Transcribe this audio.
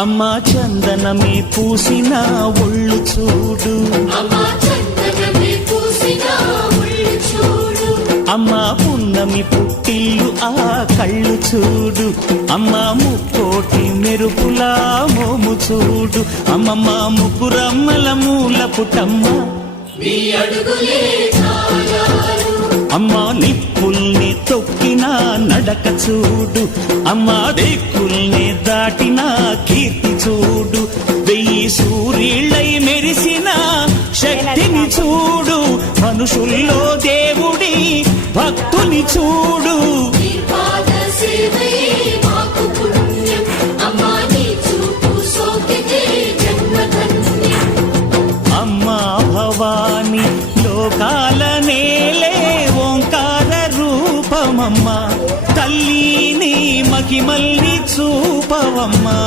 అమ్మా చందనమే పూసిన ఒళ్ళు చూడు, అమ్మా పున్నమి పుట్టిల్లు ఆ కళ్ళు చూడు, అమ్మా ముక్కోటి మెరుపులా మోము చూడు, అమ్మమ్మ ముగ్గురమ్మల మూల పుటమ్మ అమ్మా నిప్పుల్ని తొక్కిన నడక చూడు, అమ్మా దిక్కుల్ని దాటిన కీర్తి చూడు, 1000 సూర్యుళ్ళై మెరిసిన శక్తిని చూడు, మనుషుల్లో దేవుడి భక్తుని చూడు. అమ్మా భవాని లోకాల నేలే ఓంకార రూపమమ్మా, తల్లిని మహిమల్ని చూపవమ్మా.